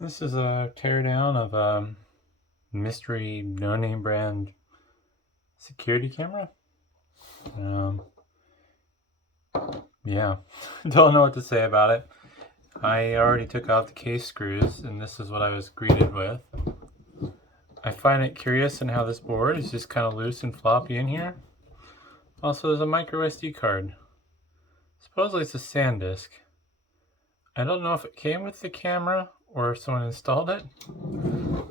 This is a teardown of a mystery no-name brand security camera. Yeah, don't know what to say about it. I already took out the case screws, and this is what I was greeted with. I find it curious in how this board is just kind of loose and floppy in here. Also, there's a micro SD card. Supposedly it's a SanDisk. I don't know if it came with the camera or if someone installed it,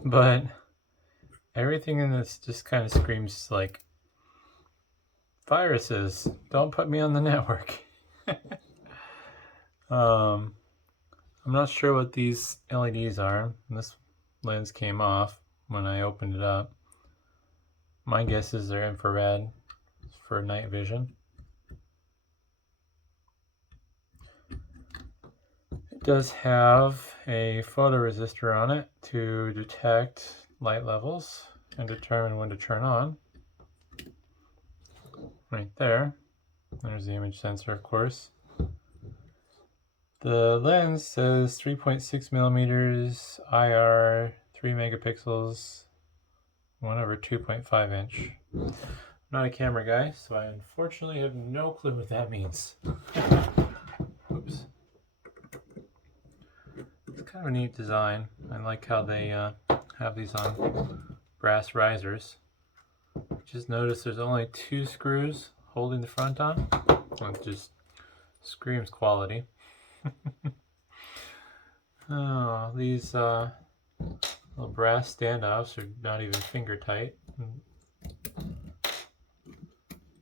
but everything in this just kind of screams like viruses. Don't put me on the network. I'm not sure what these LEDs are. This lens came off when I opened it up. My guess is they're infrared for night vision. It does have a photoresistor on it to detect light levels and determine when to turn on. Right there. There's the image sensor, of course. The lens says 3.6 millimeters, IR, 3 megapixels, 1/2.5 inch. I'm not a camera guy, so I unfortunately have no clue what that means. Oops. It's kind of a neat design. I like how they have these on brass risers. Just notice there's only 2 screws holding the front on. It just screams quality. Oh, these little brass standoffs are not even finger tight.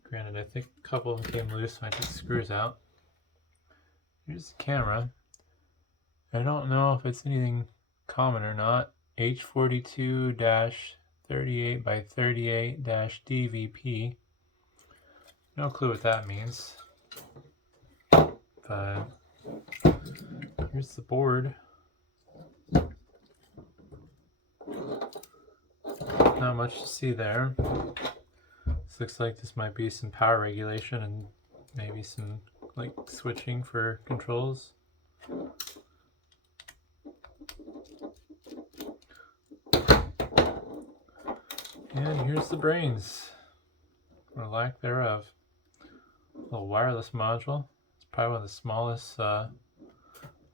Granted, I think a couple of them came loose when I took the screws out. Here's the camera. I don't know if it's anything common or not. H42-38x38-DVP. No clue what that means. But here's the board. Not much to see there. This looks like this might be some power regulation and maybe some like switching for controls. And here's the brains, or lack thereof. A little wireless module. It's probably one of the smallest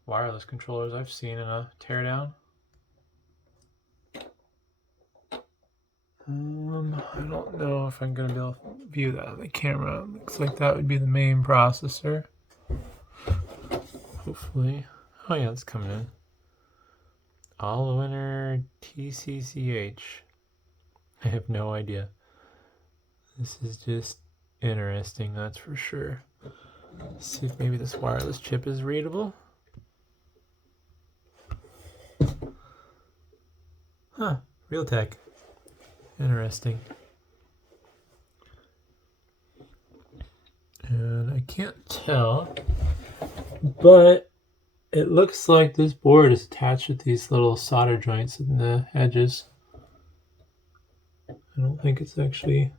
wireless controllers I've seen in a teardown. I don't know if I'm going to be able to view that on the camera. Looks like that would be the main processor. Hopefully. Oh yeah, it's coming in. All-Winner TCCH. I have no idea. This is just interesting, that's for sure. Let's see if maybe this wireless chip is readable. Huh, Realtek. Interesting. And I can't tell, but it looks like this board is attached with these little solder joints in the edges. I don't think it's actually,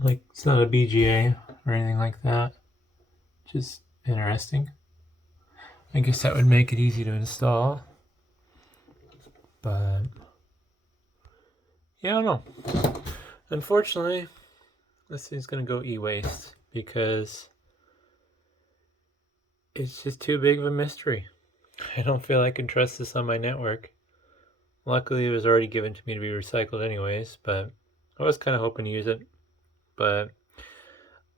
like, it's not a BGA or anything like that. Just interesting. I guess that would make it easy to install. But yeah, I don't know. Unfortunately, this thing's gonna go e-waste because it's just too big of a mystery. I don't feel I can trust this on my network. Luckily, it was already given to me to be recycled anyways, but I was kind of hoping to use it. But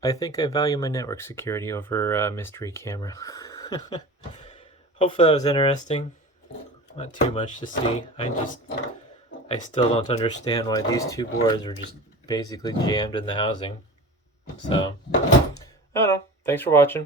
I think I value my network security over a mystery camera. Hopefully that was interesting. Not too much to see. I still don't understand why these 2 boards were just basically jammed in the housing. So, I don't know. Thanks for watching.